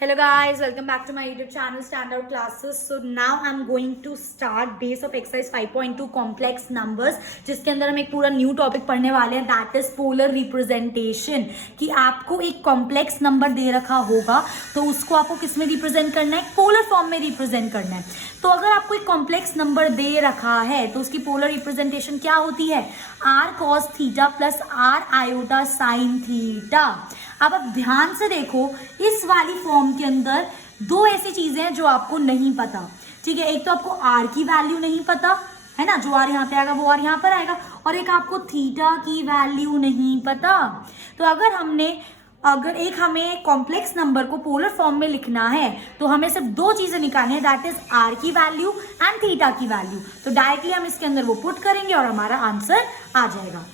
Hello guys, welcome back to my YouTube channel Standout Classes. So now I'm going to start base of exercise 5.2 complex numbers, जिसके अंदर हम एक पूरा new topic पढ़ने वाले हैं, दैट इज पोलर रिप्रेजेंटेशन। कि आपको एक कॉम्प्लेक्स नंबर दे रखा होगा तो उसको आपको किस में रिप्रेजेंट करना है, पोलर फॉर्म में रिप्रेजेंट करना है। तो अगर आपको एक कॉम्प्लेक्स नंबर दे रखा है तो उसकी पोलर रिप्रेजेंटेशन क्या होती है, r cos theta plus r iota sine theta. अब आप ध्यान से देखो, इस वाली फॉर्म के अंदर दो ऐसी चीजें हैं जो आपको नहीं पता। ठीक है, एक तो आपको आर की वैल्यू नहीं पता है ना, जो आर यहाँ पे आएगा वो आर यहाँ पर आएगा, और एक आपको थीटा की वैल्यू नहीं पता। तो अगर हमें कॉम्प्लेक्स नंबर को पोलर फॉर्म में लिखना है तो हमें सिर्फ दो चीजें निकालनी है, दैट इज आर की वैल्यू एंड थीटा की वैल्यू। तो डायरेक्टली हम इसके अंदर वो पुट करेंगे और हमारा आंसर आ जाएगा।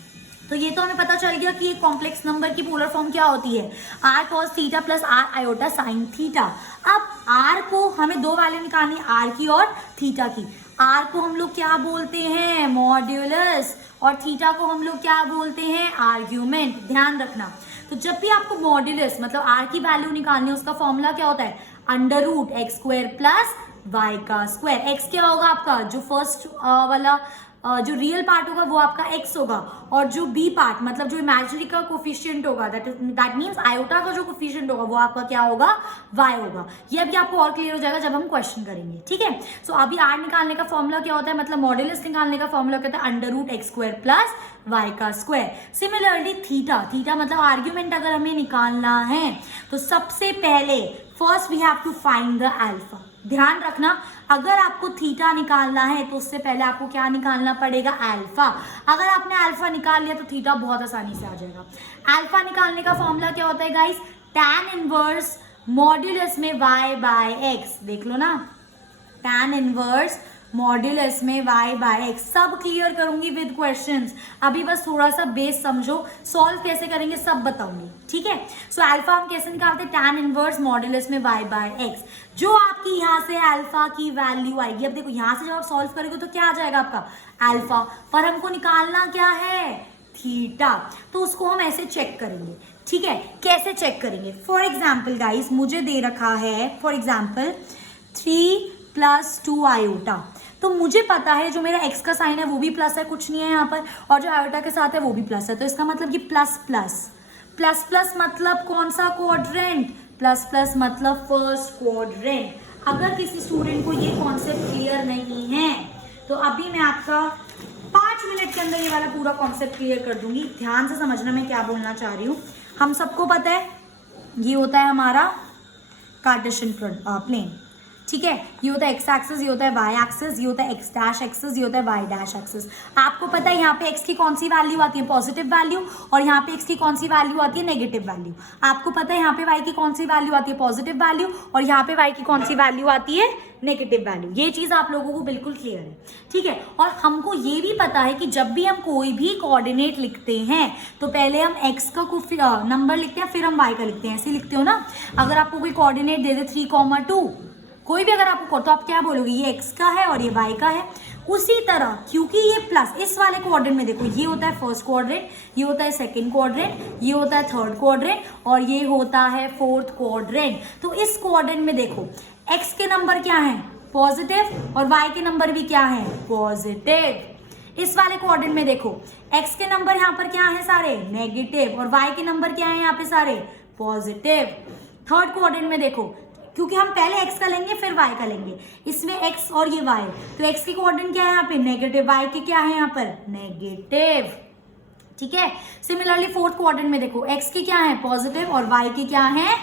तो ये तो हमें पता चल गया कि एक कॉम्प्लेक्स नंबर की पोलर फॉर्म क्या होती है, r cos theta plus r iota sine theta. अब आर को हमें दो वैल्यू निकालनी है, आर की और थीटा की। आर को हम लोग क्या बोलते हैं, मॉड्यूलस, और थीटा को हम लोग क्या बोलते हैं, आर्ग्यूमेंट। ध्यान रखना, तो जब भी आपको मॉड्यूलस मतलब आर की वैल्यू निकालनी है, उसका फॉर्मूला क्या होता है, under root x square plus y का स्क्वायर। एक्स क्या होगा आपका, जो फर्स्ट वाला जो रियल पार्ट होगा वो आपका x होगा, और जो b पार्ट मतलब जो इमेजिनरी का कोफिशिएंट होगा, दैट मींस आयोटा का जो कोफिशिएंट होगा वो आपका क्या होगा, y होगा। ये अभी आपको और क्लियर हो जाएगा जब हम क्वेश्चन करेंगे। ठीक है, सो अभी r निकालने का फॉर्मूला क्या होता है, मतलब मॉड्यूलस निकालने का फॉर्मूला क्या होता है, under root x square plus y का स्क्वायर। सिमिलरली थीटा मतलब आर्ग्यूमेंट अगर हमें निकालना है तो सबसे पहले first we have to find the alpha. ध्यान रखना, अगर आपको थीटा निकालना है तो उससे पहले आपको क्या निकालना पड़ेगा, अल्फा। अगर आपने अल्फा निकाल लिया तो थीटा बहुत आसानी से आ जाएगा। अल्फा निकालने का फॉर्मूला क्या होता है गाइस, tan इनवर्स मॉड्यूलस में y बाय एक्स। देख लो ना, tan इनवर्स मॉड्यूलस में y बाय एक्स। सब क्लियर करूंगी विद क्वेश्चंस, अभी बस थोड़ा सा बेस समझो, सॉल्व कैसे करेंगे सब बताऊंगी। ठीक है, सो अल्फा हम कैसे निकालते हैं, tan इनवर्स मॉड्यूलस में y बाय एक्स। जो आपकी यहाँ से अल्फा की वैल्यू आएगी, अब देखो यहाँ से जब आप सॉल्व करोगे तो क्या आ जाएगा आपका अल्फा, पर हमको निकालना क्या है, थीटा। तो उसको हम ऐसे चेक करेंगे। ठीक है, कैसे चेक करेंगे, फॉर एग्जाम्पल गाइस मुझे दे रखा है, फॉर एग्जाम्पल 3 + 2 आयोटा। तो मुझे पता है जो मेरा x का साइन है वो भी प्लस है, कुछ नहीं है यहाँ पर, और जो आयोटा के साथ है वो भी प्लस है। तो इसका मतलब कि प्लस प्लस प्लस प्लस मतलब कौन सा क्वाड्रेंट, प्लस प्लस मतलब फर्स्ट क्वाड्रेंट। अगर किसी स्टूडेंट को ये कॉन्सेप्ट क्लियर नहीं है तो अभी मैं आपका 5 मिनट के अंदर ये वाला पूरा कॉन्सेप्ट क्लियर कर दूंगी। ध्यान से समझना मैं क्या बोलना चाह रही हूँ। हम सबको पता है ये होता है हमारा कार्टेशियन प्लेन। ठीक है, ये होता है एक्स एक्सिस, ये होता है वाई एक्सिस, ये होता है एक्स डैश एक्सिस, ये होता है वाई डैश एक्सिस। आपको पता है यहाँ पे एक्स की कौन सी वैल्यू आती है, पॉजिटिव वैल्यू, और यहाँ पे एक्स की कौन सी वैल्यू आती है, नेगेटिव वैल्यू। आपको पता है यहाँ पे वाई की कौन सी वैल्यू आती है, पॉजिटिव वैल्यू, और यहाँ पे वाई की कौन सी वैल्यू आती है, नेगेटिव वैल्यू। ये चीज आप लोगों को बिल्कुल क्लियर है। ठीक है, और हमको ये भी पता है कि जब भी हम कोई भी कोऑर्डिनेट लिखते हैं तो पहले हम एक्स का नंबर लिखते हैं, फिर हम वाई का लिखते हैं। ऐसे लिखते हो ना, अगर आपको कोई कोऑर्डिनेट दे दे 3,2, कोई भी अगर आपको, तो आप क्या बोलोगे, ये x का है और ये y का है। उसी तरह क्योंकि ये प्लस, इस वाले क्वाड्रेंट में देखो, ये होता है फर्स्ट क्वाड्रेंट, ये होता है सेकंड क्वाड्रेंट, ये होता है थर्ड क्वाड्रेंट, और ये होता है फोर्थ क्वाड्रेंट। तो इस क्वाड्रेंट में देखो x के नंबर क्या है, पॉजिटिव, और y के नंबर भी क्या है, पॉजिटिव। इस वाले क्वाड्रेंट में देखो x के नंबर यहाँ पर क्या है, सारे नेगेटिव, और y के नंबर क्या है यहाँ पे, सारे पॉजिटिव। थर्ड क्वाड्रेंट में देखो, क्योंकि हम पहले x का लेंगे फिर y का लेंगे, इसमें x और ये y, तो x के कोऑर्डिनेट क्या है यहाँ पे, नेगेटिव, y के क्या है यहाँ पर, नेगेटिव। ठीक है, सिमिलरली फोर्थ क्वाड्रेंट में देखो x के क्या है, पॉजिटिव, और y के क्या है,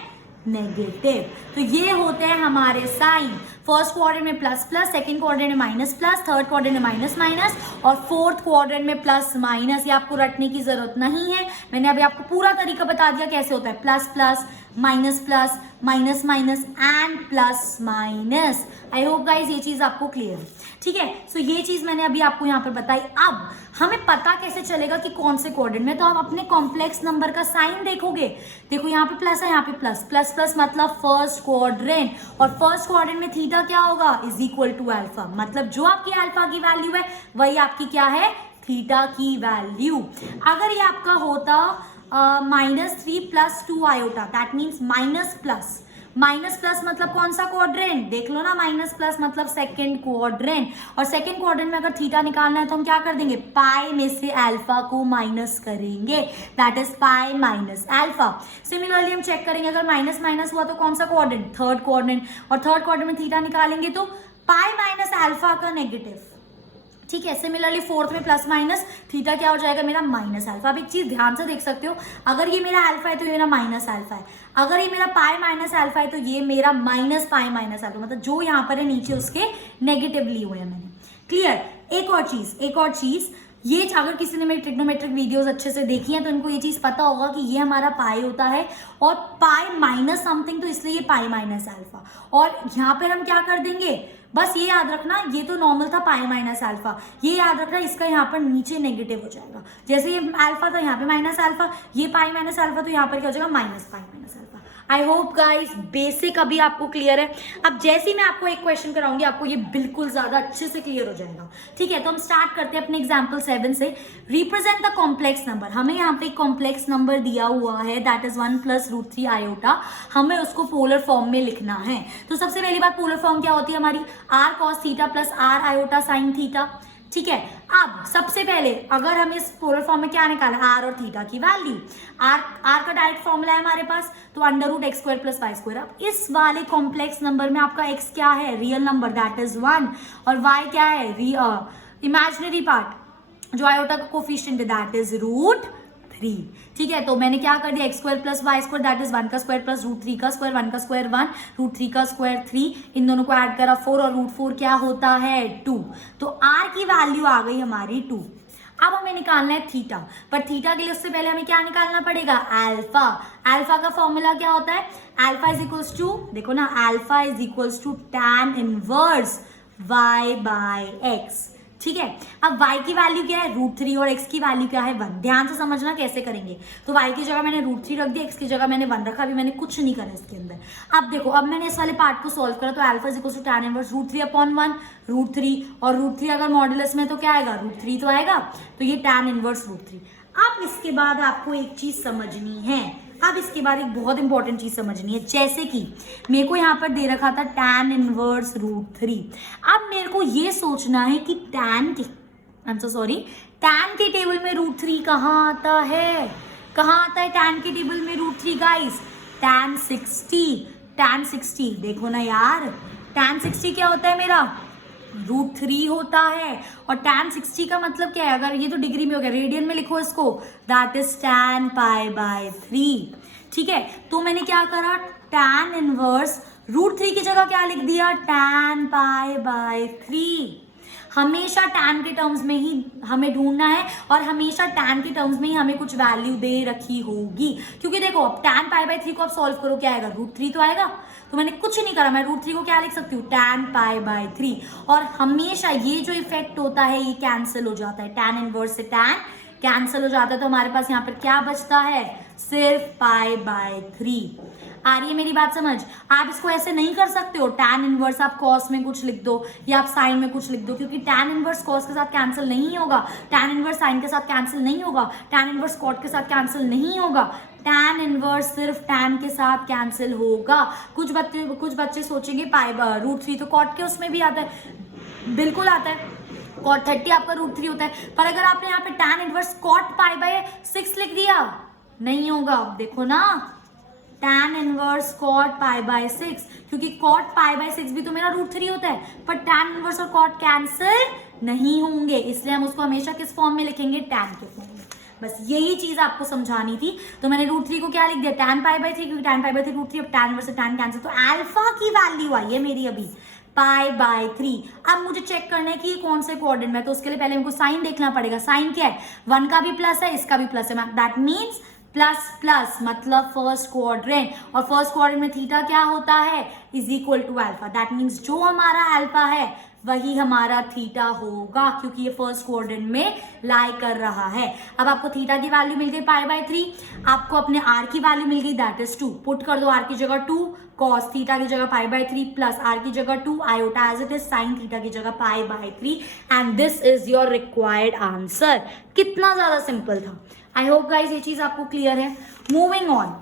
नेगेटिव। तो ये होते हैं हमारे साइन। फर्स्ट क्वाड्रेंट में प्लस प्लस, सेकंड क्वाड्रेंट में माइनस प्लस, थर्ड क्वाड्रेंट में माइनस माइनस, और फोर्थ क्वाड्रेंट में प्लस माइनस। ये आपको रटने की जरूरत नहीं है, मैंने अभी आपको पूरा तरीका बता दिया कैसे होता है, plus plus, minus minus minus and plus minus. I hope guys ये चीज आपको क्लियर है। ठीक है, सो ये चीज मैंने अभी आपको यहाँ पर बताई। अब हमें पता कैसे चलेगा कि कौन से कोऑर्डिनेट में, तो आप अपने कॉम्प्लेक्स नंबर का साइन देखोगे। देखो यहाँ पे प्लस है, यहाँ पे प्लस, प्लस प्लस मतलब फर्स्ट क्वाड्रेंट, और फर्स्ट क्वाड्रेंट में थीटा क्या होगा, इज इक्वल टू अल्फा, मतलब जो आपकी अल्फा की वैल्यू है वही आपकी क्या है, थीटा की वैल्यू। अगर ये आपका होता -3 + 2 iota, that means minus plus, minus plus मतलब कौन सा क्वाड्रेंट, देख लो ना, माइनस प्लस मतलब सेकंड क्वाड्रेंट, और सेकंड क्वाड्रेंट में अगर थीटा निकालना है तो हम क्या कर देंगे, पाई में से अल्फा को माइनस करेंगे, that is pi minus alpha. Similarly हम चेक करेंगे अगर माइनस माइनस हुआ तो कौन सा क्वाड्रेंट, थर्ड क्वाड्रेंट, और थर्ड क्वाड्रेंट में थीटा निकालेंगे तो पाई माइनस अल्फा का नेगेटिव, ठीक है। सिमिलरली फोर्थ में प्लस माइनस थीटा क्या हो जाएगा मेरा, माइनस अल्फा। अब एक चीज ध्यान से देख सकते हो, अगर ये मेरा अल्फा है तो ये मेरा माइनस अल्फा है, अगर ये मेरा पाई माइनस अल्फा है तो ये मेरा माइनस पाई माइनस अल्फा, मतलब जो यहाँ पर है नीचे उसके नेगेटिव लिए हुए हैं मैंने। क्लियर। एक और चीज, ये अगर किसी ने मेरी ट्रिग्नोमेट्रिक वीडियोस अच्छे से देखी है तो इनको ये चीज पता होगा कि ये हमारा पाई होता है और पाई माइनस समथिंग, तो इसलिए ये पाई माइनस अल्फा। और यहाँ पर हम क्या कर देंगे, बस ये याद रखना, ये तो नॉर्मल था पाई माइनस अल्फा, ये याद रखना इसका यहाँ पर नीचे नेगेटिव हो जाएगा। जैसे ये अल्फा था यहाँ पे माइनस अल्फा, ये पाई माइनस अल्फा, तो यहाँ पर क्या हो जाएगा, minus pi minus alpha. I hope guys basic अभी आपको क्लियर है। अब जैसे ही मैं आपको एक क्वेश्चन कराऊंगी आपको ये बिल्कुल ज्यादा अच्छे से क्लियर हो जाएगा, ठीक है। तो हम स्टार्ट करते हैं अपने एग्जाम्पल 7 से। रिप्रेजेंट द कॉम्प्लेक्स नंबर, हमें यहाँ पे एक कॉम्प्लेक्स नंबर दिया हुआ है, दैट इज 1 + √3 आयोटा, हमें उसको पोलर फॉर्म में लिखना है। तो सबसे पहली बात, पोलर फॉर्म क्या होती है हमारी, r cos theta plus r iota sine theta, ठीक है। अब सबसे पहले अगर हम इस पोलर फॉर्म में क्या निकाला, r और थीटा की वैल्यू, r का डायरेक्ट फॉर्मूला है हमारे पास, तो √x² + y²। अब इस वाले कॉम्प्लेक्स नंबर में आपका x क्या है, रियल नंबर दैट इज 1, और y क्या है, इमेजिनरी पार्ट जो आयोटा का कोफिशिएंट है दैट इज √3, ठीक है। तो मैंने क्या कर दिया, x² + y² दैट इज 1 का स्क्वायर प्लस √3 का स्क्वायर, 1 का स्क्वायर 1, √3 का स्क्वायर 3, इन दोनों को ऐड करा 4, और √4 क्या होता है 2, तो r की वैल्यू आ गई हमारी 2। अब हमें निकालना है थीटा, पर थीटा के लिए उससे पहले हमें क्या निकालना पड़ेगा, अल्फा। अल्फा का फॉर्मूला क्या होता है, अल्फा इज इक्वल्स टू, देखो ना, alpha is equals to tan inverse y/x, ठीक है। अब y की वैल्यू क्या है, √3, और x की वैल्यू क्या है 1। ध्यान से समझना कैसे करेंगे, तो y की जगह मैंने √3 रख दिया, x की जगह मैंने 1 रखा, अभी मैंने कुछ नहीं करा इसके अंदर। अब देखो, अब मैंने इस वाले पार्ट को सॉल्व करा, तो alpha is equal to tan inverse √3/1, √3, और √3 अगर मॉड्यूलस में तो क्या आएगा, √3 तो आएगा, तो ये tan इनवर्स √3। अब इसके बाद आपको एक चीज समझनी है, अब इसके बाद एक बहुत इंपॉर्टेंट चीज समझनी है, जैसे कि मेरे को यहाँ पर दे रखा था tan इनवर्स √3। अब मेरे को ये सोचना है कि tan के टेबल में √3 कहाँ आता है, कहाँ आता है tan के टेबल में √3 गाइस, tan 60, देखो ना यार, tan 60 क्या होता है मेरा, √3 होता है, और tan 60 का मतलब क्या है, अगर ये तो डिग्री में हो गया, रेडियन में लिखो इसको, दैट इज tan π/3, ठीक है। तो मैंने क्या करा, tan इनवर्स √3 की जगह क्या लिख दिया, tan π/3। हमेशा tan के टर्म्स में ही हमें ढूंढना है, और हमेशा tan के टर्म्स में ही हमें कुछ वैल्यू दे रखी होगी, क्योंकि देखो अब tan π/3 को आप सॉल्व करो क्या आएगा, √3 तो आएगा, तो मैंने कुछ नहीं करा, मैं √3 को क्या लिख सकती हूँ, tan π/3, और हमेशा ये जो इफेक्ट होता है ये कैंसिल हो जाता है, tan इनवर्स से tan कैंसिल हो जाता है, तो हमारे पास यहाँ पर क्या बचता है, सिर्फ π/3। आ रही है मेरी बात समझ। आप इसको ऐसे नहीं कर सकते हो, tan इनवर्स आप cos में कुछ लिख दो या आप sin में कुछ लिख दो, क्योंकि tan इनवर्स cos के साथ कैंसिल नहीं होगा, tan इनवर्स sin के साथ कैंसिल नहीं होगा, tan इनवर्स cot के साथ कैंसिल नहीं होगा, tan इनवर्स सिर्फ tan के साथ कैंसिल होगा। कुछ बच्चे सोचेंगे √3 तो cot के उसमें भी आता है, बिल्कुल आता है, cot 30 आपका √3 होता है, पर अगर आपने यहाँ पे tan इनवर्स cot π/6 लिख दिया नहीं होगा। देखो ना, tan इनवर्स cot π/6, क्योंकि cot π/6 भी तो मेरा √3 होता है, पर tan इनवर्स और cot कैंसिल नहीं होंगे, इसलिए हम उसको हमेशा किस फॉर्म में लिखेंगे, tan के फॉर्म में। बस यही चीज आपको समझानी थी, तो मैंने √3 को क्या लिख दिया, tan π/3, क्योंकि tan π/3 √3, अब tan इनवर्स से tan कैंसिल, तो अल्फा की वैल्यू आई है मेरी अभी π/3। अब मुझे चेक करना है कि ये कौन से क्वाड्रेंट में, तो उसके लिए पहले हमको साइन देखना पड़ेगा। साइन क्या है, 1 का भी प्लस है, इसका भी प्लस है, दैट मीन्स प्लस प्लस मतलब फर्स्ट क्वाड्रेंट, और फर्स्ट क्वाड्रेंट में थीटा क्या होता है, is equal to alpha, that means जो हमारा अल्फा है वही हमारा थीटा होगा, क्योंकि ये फर्स्ट क्वाड्रेंट में लाई कर रहा है। अब आपको थीटा की वैल्यू मिल गई π/3, आपको अपने r की वैल्यू मिल गई दैट इज 2, पुट कर दो r की जगह 2, cos थीटा की जगह π/3 प्लस r की जगह 2, iota as it is, sine theta की जगह π/3, and this is your required answer. कितना ज्यादा सिंपल था। आई होप गाइज ये चीज आपको क्लियर है। मूविंग ऑन,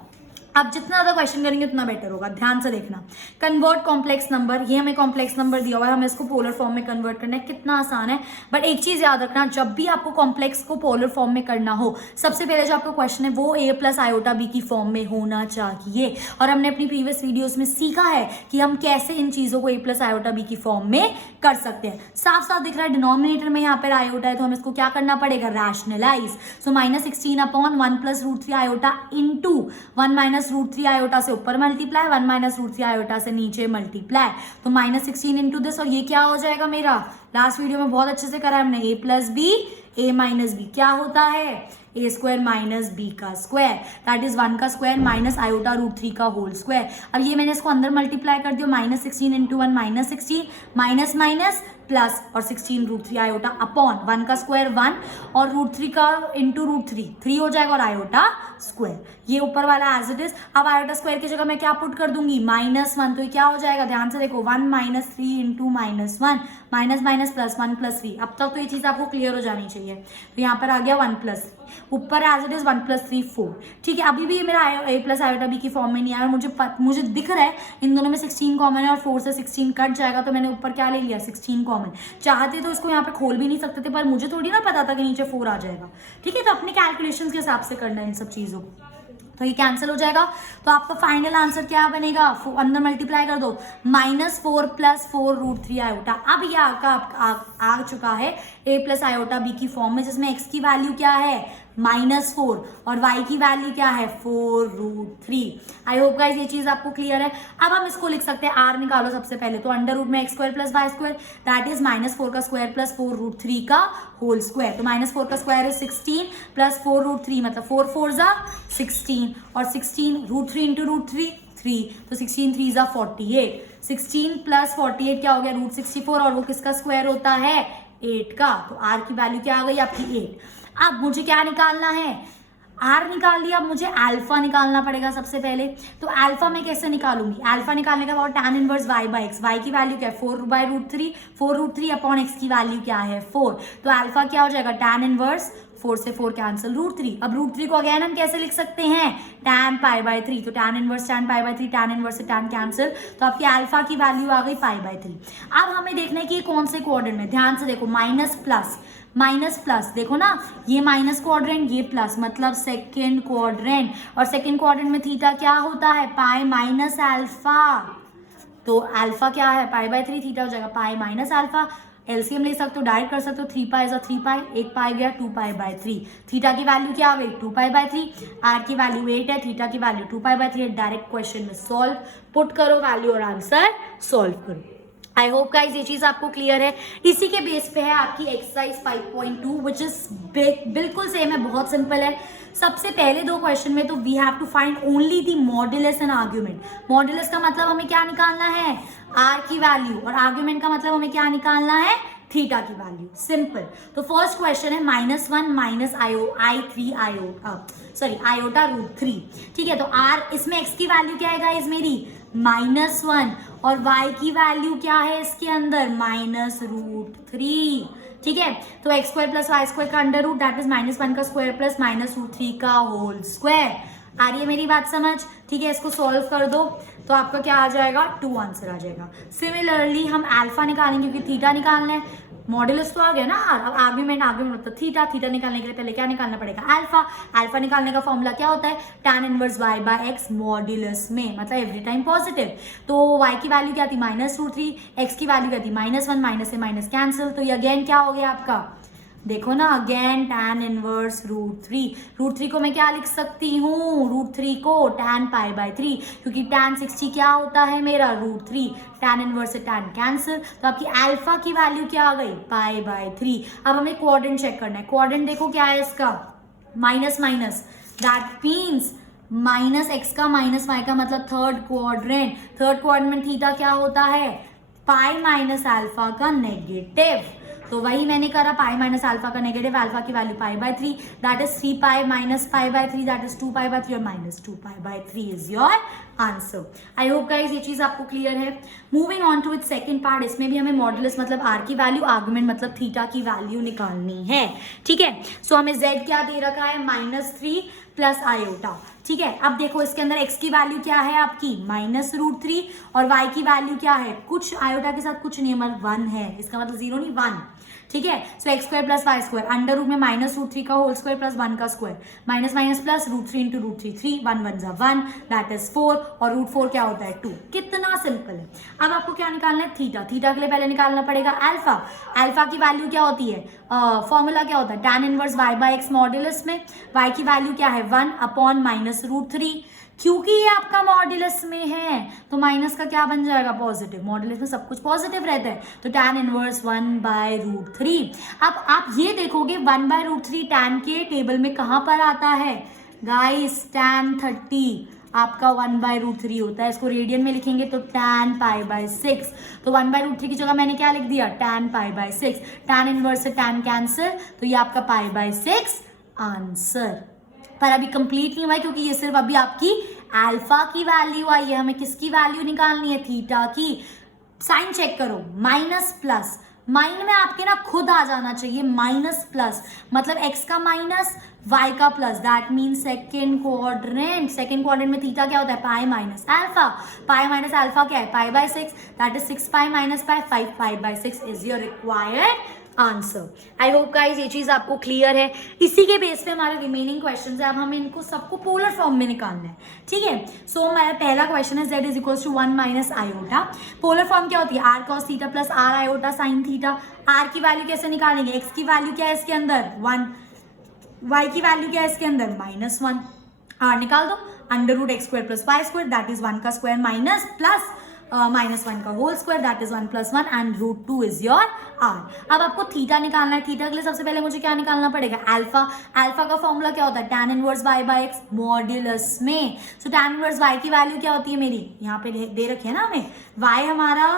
आप जितना ज्यादा क्वेश्चन करेंगे उतना बेटर होगा, ध्यान से देखना। कन्वर्ट कॉम्प्लेक्स नंबर, ये हमें कॉम्प्लेक्स नंबर दिया हुआ है, हमें इसको पोलर फॉर्म में कन्वर्ट करना है, कितना आसान है। बट एक चीज याद रखना, जब भी आपको कॉम्प्लेक्स को पोलर फॉर्म में करना हो, सबसे पहले जो आपका क्वेश्चन है वो a प्लस आयोटा बी की फॉर्म में होना चाहिए। और हमने अपनी प्रीवियस वीडियोस में सीखा है कि हम कैसे इन चीजों को a प्लस आयोटा बी की फॉर्म में कर सकते हैं। साफ साफ दिख रहा है डिनोमिनेटर में यहाँ पर आयोटा है, तो हमें इसको क्या करना पड़ेगा, रैशनलाइज। सो -16 अपॉन 1 + √3 आयोटा इंटू 1 - √3 आयोटा से ऊपर मल्टीप्लाई, 1 - √3 आयोटा से नीचे मल्टीप्लाई, तो -16 इंटू दिस, और ये क्या हो जाएगा मेरा, लास्ट वीडियो में बहुत अच्छे से करा है हमने, a + b a - b क्या होता है, a² - b का स्क्वायर, दैट इज 1 का स्क्वायर माइनस आयोटा √3 का होल स्क्वायर। अब ये मैंने इसको अंदर मल्टीप्लाई कर दिया, -16 इंटू 1 -16 माइनस माइनस प्लस और 16 √3 आयोटा अपॉन 1 का स्क्वायर 1 और √3 का इंटू √3 3 हो जाएगा और आयोटा स्क्वायर, ये ऊपर वाला एज इट इज। अब आयोटा स्क्वायर की जगह मैं क्या पुट कर दूंगी, -1, तो ये क्या हो जाएगा, ध्यान से देखो, 1 - 3 इंटू -1 माइनस माइनस प्लस 1 + 3। अब तक तो ये चीज आपको क्लियर हो जानी चाहिए। तो यहाँ पर आ गया 1 + 3, ऊपर एज इट इज 1 + 3 4। ठीक है, अभी भी ये मेरा a प्लस आयोटा बी की फॉर्म में नहीं आया, मुझे दिख रहा है इन दोनों में 16 कॉमन है और 4 से 16 कट जाएगा, तो मैंने ऊपर क्या ले लिया, 16 कॉमन। चाहते तो इसको यहाँ पे खोल भी नहीं सकते थे, पर मुझे थोड़ी ना पता था कि नीचे 4 आ जाएगा। ठीक है, तो अपने कैलकुलेशंस के हिसाब से करना है इन सब चीजों को, तो ये कैंसिल हो जाएगा। तो आपका फाइनल आंसर क्या बनेगा, अंदर मल्टीप्लाई कर दो, -4 + 4 √3 आयोटा। अब ये आपका आ चुका है a प्लस आयोटा b की फॉर्म में, जिसमें x की वैल्यू क्या है, -4 और y की वैल्यू क्या है, 4 √3। आई होप गाइस ये चीज आपको क्लियर है। अब हम इसको लिख सकते हैं, r निकालो सबसे पहले, तो अंडर रूट में x² + y² दैट इज -4 का स्क्वायर प्लस 4 √3 का होल स्क्वायर। तो -4 का स्क्वायर इज 16 प्लस 4 √3 मतलब 4 4 = 16 और 16 √3 इंटू √3 3, तो 16 3 = 48। 16 + 48 क्या हो गया, √64, और वो किसका स्क्वायर होता है, 8 का। तो r की वैल्यू क्या आ गई आपकी, 8। अब मुझे क्या निकालना है, r निकाल लिया, अब मुझे अल्फा निकालना पड़ेगा सबसे पहले। तो अल्फा मैं कैसे निकालूंगी, अल्फा निकालने का बाद tan इनवर्स y/x, y की वैल्यू क्या है, 4/√3, 4 √3 अपॉन x की वैल्यू क्या है, 4। तो अल्फा क्या हो जाएगा, tan इनवर्स 4 से 4 कैंसिल, √3। अब √3 को अगेन हम कैसे लिख सकते हैं, tan π/3, तो tan inverse tan π/3, tan inverse से tan कैंसिल, तो आपकी अल्फा की वैल्यू आ गई π/3। अब हमें देखना है कि ये कौन से क्वाड्रेंट में, ध्यान से देखो, माइनस प्लस देखो ना, ये माइनस क्वाड्रेंट, ये प्लस, मतलब सेकेंड क्वाड्रेंट, और सेकेंड क्वाड्रेंट में थीटा क्या होता है, पाई माइनस अल्फा। तो अल्फा क्या है, π/3, थीटा हो जाएगा पाई माइनस अल्फा। एलसीएम ले सकते हो, डायरेक्ट कर सकते हो, 3 पाई = 3 पाई, 1 पाई गया 2 π/3। थीटा की वैल्यू क्या आ गई, 2 π/3, आर की वैल्यू 8 है, थीटा की वैल्यू 2 π/3 है। डायरेक्ट क्वेश्चन में सॉल्व पुट करो वैल्यू और आंसर सॉल्व करो। आई होप गाइज ये चीज आपको क्लियर है। इसी के बेस पे है आपकी एक्सरसाइज 5.2 विच इज बिल्कुल सेम है, बहुत सिंपल है। सबसे पहले 2 क्वेश्चन में तो we have to find only the modulus and argument. Modulus का मतलब हमें क्या निकालना है, आर की वैल्यू, और आर्ग्यूमेंट का मतलब हमें क्या निकालना है, थीटा की वैल्यू। सिंपल। तो फर्स्ट क्वेश्चन है -1 आयोटा √3। ठीक है, तो आर, इसमें एक्स की वैल्यू क्या है गाइस मेरी, -1, और y की वैल्यू क्या है इसके अंदर, -√3। ठीक है, तो x² + y² का अंडर रूट दैट इज -1 का स्क्वायर प्लस -√3 का होल स्क्वायर। आ रही है मेरी बात समझ, ठीक है। इसको सॉल्व कर दो तो आपका क्या आ जाएगा, 2 आंसर आ जाएगा। सिमिलरली हम अल्फा निकालेंगे क्योंकि थीटा निकालना है, मॉड्यूलस तो आ गया ना, अब आर्ग्यूमेंट मतलब थीटा निकालने के लिए पहले क्या निकालना पड़ेगा, अल्फा निकालने का फॉर्मूला क्या होता है, tan इनवर्स y/x मॉड्यूलस में, मतलब एवरी टाइम पॉजिटिव। तो y की वैल्यू क्या थी, -√3, x की वैल्यू क्या थी, -1, माइनस से माइनस कैंसिल, तो ये अगेन क्या हो गया आपका, देखो ना, अगेन tan इनवर्स √3 को मैं क्या लिख सकती हूँ, √3 को tan π/3, क्योंकि tan 60 क्या होता है मेरा, √3, tan इनवर्स से tan कैंसिल, तो आपकी अल्फा की वैल्यू क्या आ गई, π/3। अब हमें क्वाड्रेंट चेक करना है, क्वाड्रेंट देखो क्या है इसका, minus minus, that means -x का -y का मतलब थर्ड क्वाड्रेंट में थीटा क्या होता है, पाई माइनस अल्फा का नेगेटिव। तो वही मैंने करा, पाई माइनस अल्फा का नेगेटिव, अल्फा की value π/3 that is 3 pi minus π/3 that is 2 π/3 और -2 π/3 is your answer. I hope guys ये चीज आपको क्लियर है। Moving on to it second part, इसमें भी हमें मॉडुलस मतलब आर की वैल्यू, आर्गुमेंट मतलब थीटा की वैल्यू निकालनी है। ठीक है, सो हमें z क्या दे रखा है, -3 प्लस आयोटा। ठीक है, अब देखो इसके अंदर x की वैल्यू क्या है आपकी -√3 और y की वैल्यू क्या है, कुछ आयोटा के साथ कुछ नहीं, मतलब 1 है, इसका मतलब 0 नहीं 1। ठीक है, so x square plus y square, under root में -√3 का होल स्क्वायर प्लस 1 का square, minus minus plus √3 into √3, 3 1 1 जा 1, दैट इज 4 और √4 क्या होता है 2। कितना सिंपल है। अब आपको क्या निकालना है, थीटा। थीटा के लिए पहले निकालना पड़ेगा अल्फा। अल्फा की वैल्यू क्या होती है, फॉर्मूला क्या होता है, tan इनवर्स y/x मॉड्यूलस में y की वैल्यू क्या है 1 अपॉन -√3। क्योंकि ये आपका मॉड्यूलस में है तो माइनस का क्या बन जाएगा, पॉजिटिव। मॉड्यूलस में सब कुछ पॉजिटिव रहता है, तो tan इनवर्स 1/√3। अब आप ये देखोगे 1/√3 tan के टेबल में कहां पर आता है गाइस, tan 30 आपका 1/√3 होता है। इसको रेडियन में लिखेंगे तो tan π/6, तो 1/√3 की जगह मैंने क्या लिख दिया, tan π/6। tan इनवर्स से tan कैंसिल, तो ये आपका π/6 आंसर। पर अभी कंप्लीट नहीं हुआ है क्योंकि ये सिर्फ अभी आपकी अल्फा की वैल्यू आई है, हमें किसकी वैल्यू निकालनी है, थीटा की। साइन चेक करो, माइनस प्लस, माइंड में आपके ना खुद आ जाना चाहिए माइनस प्लस, मतलब x का माइनस y का plus, that mean second quadrant. Second quadrant में थीटा क्या होता है, pi minus alpha. Pi minus alpha क्या है, π/6, that is 6 pi minus pi, 5 π/6 is your required answer. I hope guys ये चीज आपको क्लियर है। इसी के बेस पे हमारे रिमेनिंग क्वेश्चन है, अब हमें इनको सबको पोलर फॉर्म में निकालना है। ठीक है, सो हमारा पहला क्वेश्चन है z is equal to 1 minus iota. Polar form क्या होती है, r cos theta plus r iota sine theta. r की वैल्यू कैसे निकालेंगे, x की वैल्यू क्या है इसके अंदर 1, y की वैल्यू क्या है इसके अंदर -1, r निकाल दो, under root x square plus y square, that is 1 का स्क्वायर माइनस प्लस -1 का whole square, that is 1 + 1 and √2 is your r। अब आपको थीटा निकालना है। थीटा के लिए सबसे पहले मुझे क्या निकालना पड़ेगा, अल्फा। अल्फा का फॉर्मूला क्या होता है, tan इनवर्स y/x मॉड्यूलस में। सो tan इनवर्स y की वैल्यू क्या होती है मेरी, यहाँ पे दे रखी है ना हमें, y हमारा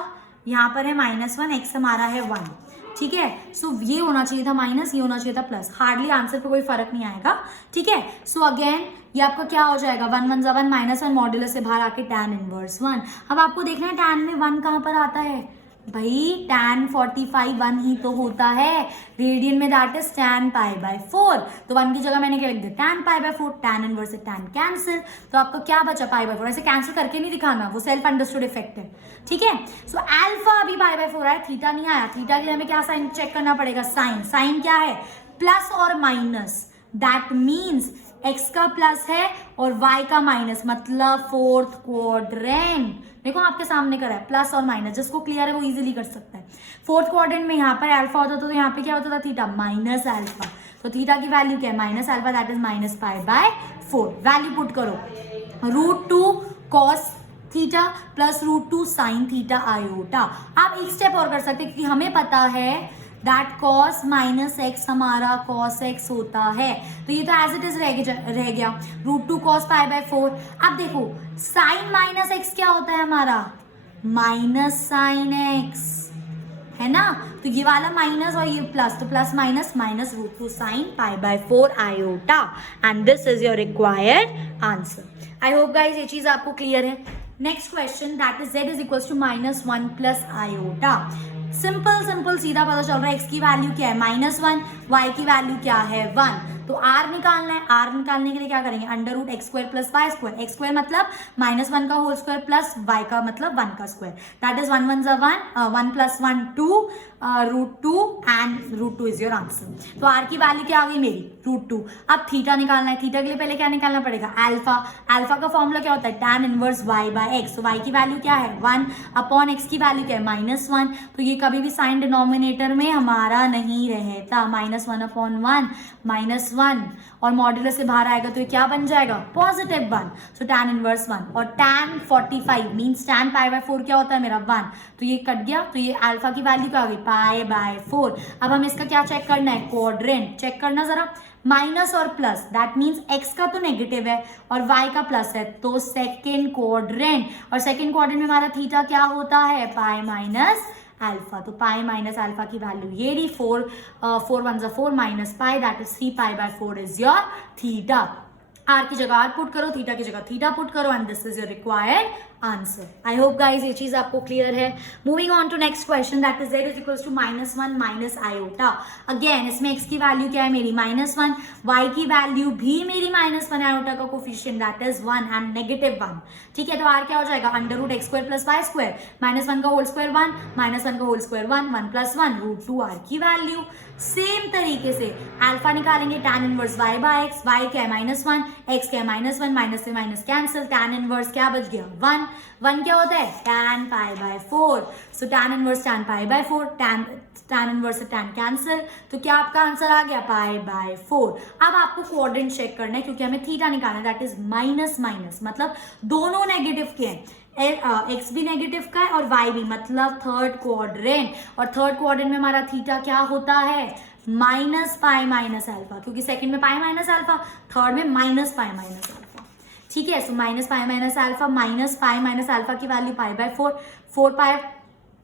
यहाँ पर है -1, x हमारा है 1। ठीक है, सो ये होना चाहिए था माइनस, ये होना चाहिए था प्लस, हार्डली आंसर पे कोई फर्क नहीं आएगा। ठीक है, सो अगेन ये आपका क्या हो जाएगा, 1 1 जा 1 -1, मॉड्यूलस से बाहर आके tan इनवर्स 1। अब आपको देखना है tan में 1 कहां पर आता है भाई, tan 45 1 ही तो होता है, रेडियन में दैट इज tan π/4, तो 1 की जगह मैंने क्या लिख दिया, tan π/4, tan इनवर्स से tan कैंसिल, तो आपका क्या बचा π/4। ऐसे कैंसिल करके नहीं दिखाना, वो सेल्फ अंडरस्टूड इफेक्ट है। ठीक है, सो अल्फा अभी π/4 आया, थीटा नहीं आया। थीटा के लिए हमें क्या साइन चेक करना पड़ेगा, साइन। साइन क्या है, प्लस और माइनस, दैट मीन्स x का प्लस है और y का माइनस, मतलब फोर्थ क्वाड्रेंट। देखो आपके सामने करा है, प्लस और माइनस, जिसको क्लियर है वो इजीली कर सकता है। फोर्थ क्वाड्रेंट में यहाँ पर अल्फा होता तो यहाँ पे क्या होता था, थीटा माइनस अल्फा। तो थीटा की वैल्यू क्या है, minus alpha, that is -π/4। Value put करो, √2 cos theta plus √2 sine theta iota. आप एक स्टेप और कर सकते हैं क्योंकि हमें पता है दैट cos -x हमारा cos x होता है, तो ये तो एज इट इज रह गया √2 cos π/4। अब देखो साइन -x क्या होता है हमारा, माइनस साइन x है ना, तो ये वाला माइनस और ये प्लस, तो plus minus minus √2 sine π/4 iota, and this is your required answer. I hope guys ये चीज आपको क्लियर है। Next question, that is z is equal to -1 plus iota. Simple सीधा पता चल रहा है, x की वैल्यू क्या है -1, y की वैल्यू क्या है 1, तो r निकालना है। r निकालने के लिए क्या करेंगे, under root x square plus y square, x square मतलब -1 का होल स्क्वायर प्लस y का मतलब 1 का स्क्वायर, दैट इज 1 1 जा 1, 1 + 1 2, √2 एंड √2 इज योर आंसर। तो r की वैल्यू क्या आ गई मेरी, √2। अब थीटा निकालना है। थीटा के लिए पहले क्या निकालना पड़ेगा, अल्फा। अल्फा का फॉर्मूला क्या होता है, tan इनवर्स y/x, तो y की वैल्यू क्या है 1 अपॉन x की वैल्यू क्या है -1, तो ये कभी भी साइन डिनोमिनेटर में हमारा नहीं रहता, -1 अपॉन 1 -1, और मॉड्यूलस से बाहर आएगा तो ये क्या बन जाएगा, +1, सो tan इनवर्स 1, और tan 45 मीन्स tan π/4 क्या होता है मेरा 1, तो ये कट गया, तो ये अल्फा की वैल्यू क्या आ गई π/4। अब हमें इसका क्या चेक करना है, क्वाड्रेंट चेक करना जरा, माइनस और प्लस, दैट मीन्स x का तो नेगेटिव है और y का प्लस है, तो सेकेंड क्वाड्रेंट, और सेकेंड क्वाड्रेंट में हमारा थीटा क्या होता है, पाई माइनस अल्फा, तो पाई माइनस अल्फा की वैल्यू ये रही 4 1 4 -π, that is 3 π/4 is your theta. R की जगह आर पुट करो, थीटा की जगह थीटा पुट करो and this is your required answer. I hope guys ये चीज आपको क्लियर है. Moving on to next question that is z is equals to -1 minus iota. Again इसमें x की वैल्यू क्या है मेरी -1, y की वैल्यू भी मेरी -1, आयोटा का कोफिशिएंट दैट इज 1 एंड -1. ठीक है, तो r क्या हो जाएगा √x² + y², -1 का होल स्क्वायर 1, -1 का होल स्क्वायर 1, 1 + 1 √2r की वैल्यू. सेम तरीके से अल्फा निकालेंगे tan inverse y by x, y क्या है -1, x क्या है -1, माइनस से माइनस कैंसिल, tan इनवर्स क्या बच गया 1, 1 क्या होता है tan π/4. सो tan inverse tan π/4, tan inverse से tan कैंसिल, तो क्या आपका आंसर आ गया π/4. अब आपको क्वाड्रेंट चेक करना है क्योंकि हमें थीटा निकालना है, दैट इज माइनस माइनस मतलब दोनों नेगेटिव के हैं. एक्स भी नेगेटिव का है और वाई भी, मतलब थर्ड क्वाड्रेंट. और थर्ड क्वाड्रेंट में हमारा थीटा क्या होता है -π-α, क्योंकि सेकंड में π-α, थर्ड में -π-α. ठीक है, सो -π-α, -π-α की वैल्यू π/4, 4π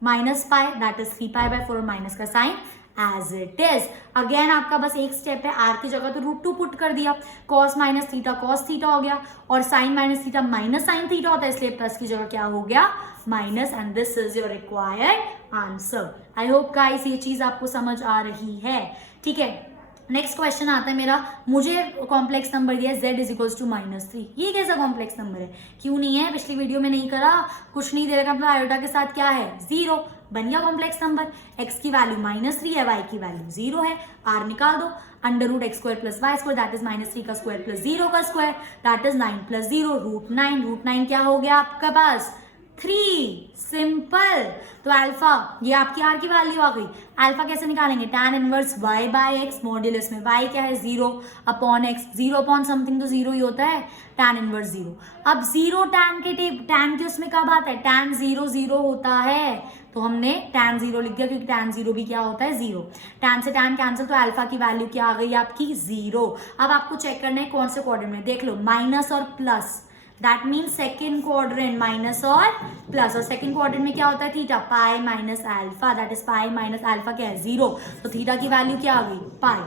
-π दैट इज 3π/4 और माइनस का sign as it is. Again आपका बस एक स्टेप है, आर की जगह तो √2 पुट कर दिया, cos - थीटा cos थीटा हो गया और sin - theta minus sine theta होता है, इसलिए प्लस की जगह क्या हो गया minus and this is your required answer. I hope guys ये चीज आपको समझ आ रही है. ठीक है, नेक्स्ट क्वेश्चन आता है मेरा. मुझे कॉम्प्लेक्स नंबर दिया है z इज इक्वल्स टू -3. ये कैसा कॉम्प्लेक्स नंबर है, क्यों नहीं है, पिछली वीडियो में नहीं करा, कुछ नहीं दे रखा, मतलब आयोटा के साथ क्या है 0, बन गया कॉम्प्लेक्स नंबर. x की वैल्यू -3 है, y की वैल्यू 0 है, r निकाल दो, √x² + y² दैट इज -3 का स्क्वायर प्लस 0 का स्क्वायर दैट इज 9 + 0 √9 क्या हो गया आपके पास 3. सिंपल. तो अल्फा ये आपकी आर की वैल्यू आ गई. अल्फा कैसे निकालेंगे, tan inverse y by x, modulus में y क्या है 0 अपॉन x, 0 अपॉन समथिंग तो 0 ही होता है, tan इनवर्स 0. अब 0 tan के उसमें कब आता है, tan 0 0 होता है, तो हमने tan 0 लिख दिया क्योंकि tan 0 भी क्या होता है 0. tan से tan कैंसिल, तो अल्फा की वैल्यू क्या आ गई आपकी 0. अब आपको चेक करना है कौन से क्वाड्रेंट में, देख लो माइनस और plus, that means second quadrant minus और प्लस, और सेकेंड क्वाड्रेंट में क्या होता है theta pi minus alpha, that is pi minus alpha क्या है 0, तो थीटा की वैल्यू क्या आ गई पाई.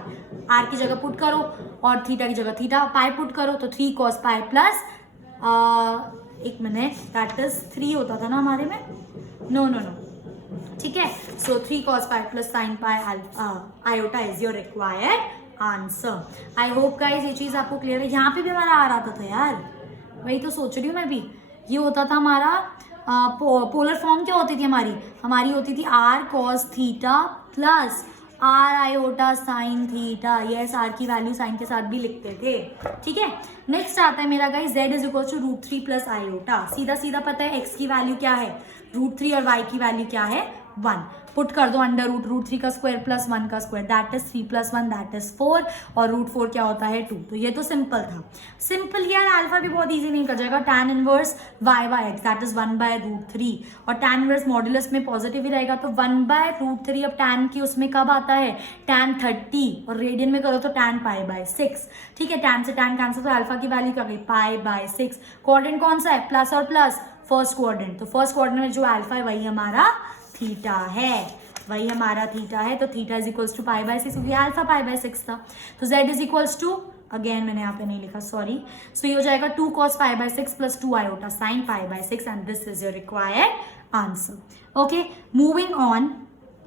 आर की जगह पुट करो और थीटा की जगह थीटा पाई पुट करो, तो 3 cos pi plus 1 minute that is 3 होता था ना हमारे में, नो. ठीक है, सो 3 cos pi plus sine pi iota is your required answer. I hope guys ये चीज आपको क्लियर है. यहाँ पे भी हमारा आ रहा था यार, वही तो सोच रही हूँ मैं भी. ये होता था हमारा पोलर फॉर्म क्या होती थी हमारी होती थी r cos theta plus r iota sine theta. Yes, r की वैल्यू साइन के साथ भी लिखते थे. ठीक है, नेक्स्ट आता है मेरा guys z is equal to √3 plus iota. सीधा सीधा पता है x की वैल्यू क्या है √3 और y की वैल्यू क्या है 1. पुट कर दो √3 का स्क्वायर प्लस 1 का square that is 3 + 1 that is 4 और √4 क्या होता है 2. तो ये तो सिंपल था. सिंपल यार, अल्फा भी बहुत इजी नहीं कर जाएगा. tan inverse y by x that is 1/√3 और tan इनवर्स मॉड्यूलस में पॉजिटिव ही रहेगा, तो 1/√3. अब tan की उसमें कब आता है tan 30 और रेडियन में करो तो tan π/6. ठीक है, tan से tan कैंसिल, तो अल्फा की वैल्यू क्या गई π/6. क्वाड्रेंट कौन सा है प्लस और प्लस, फर्स्ट क्वाड्रेंट, तो फर्स्ट क्वाड्रेंट में जो अल्फा है वही हमारा थीटा है, तो थीटा इज इक्वल्स टू π/6 क्योंकि अल्फा π/6 था. तो z is equals to, again मैंने यहाँ पे नहीं लिखा सॉरी, सो ये हो जाएगा 2 cos π/6 प्लस 2 iota sine π/6 and this is your required answer. Okay, moving on.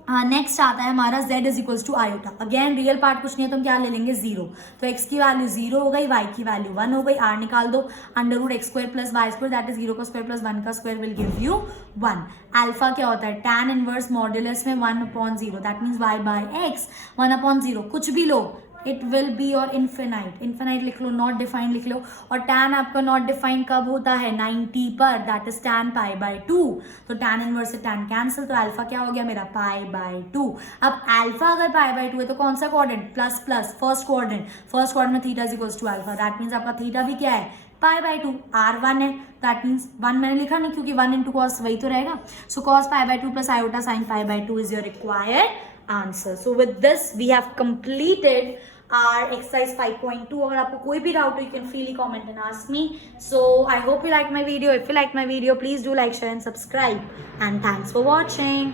Next आता है हमारा z is equals to iota. Again real part कुछ नहीं है तो हम क्या ले लेंगे 0, तो x की वैल्यू 0 हो गई, y की वैल्यू 1 हो गई, r निकाल दो √x² + y² दैट इज 0 का स्क्वायर प्लस 1 का square will give you 1. Alpha क्या होता है tan इनवर्स मॉड्यूलस में 1/0 that means y by x 1/0 कुछ भी लो, इट विल बी और इन्फिनाइट लिख लो, नॉट डिफाइंड लिख लो. और tan आपका नॉट डिफाइंड कब होता है 90 पर, दैट इज tan π/2. तो tan इनवर्स से tan कैंसिल, तो अल्फा क्या हो गया मेरा π/2. अब अल्फा अगर π/2 है तो कौन सा क्वाड्रेंट प्लस फर्स्ट क्वाड्रेंट में theta is equals to alpha, that means आपका थीटा भी क्या है π/2. r1 है, दैट मीन्स 1 मैंने लिखा नहीं क्योंकि 1 × cos वही तो रहेगा. So cos π/2 plus iota sine π/2 is your required answer. So with this we have completed our exercise 5.2. अगर आपको कोई भी डाउट हो you can freely comment and ask me. So I hope you like my video. If you like my video, please do like, share and subscribe. And thanks for watching.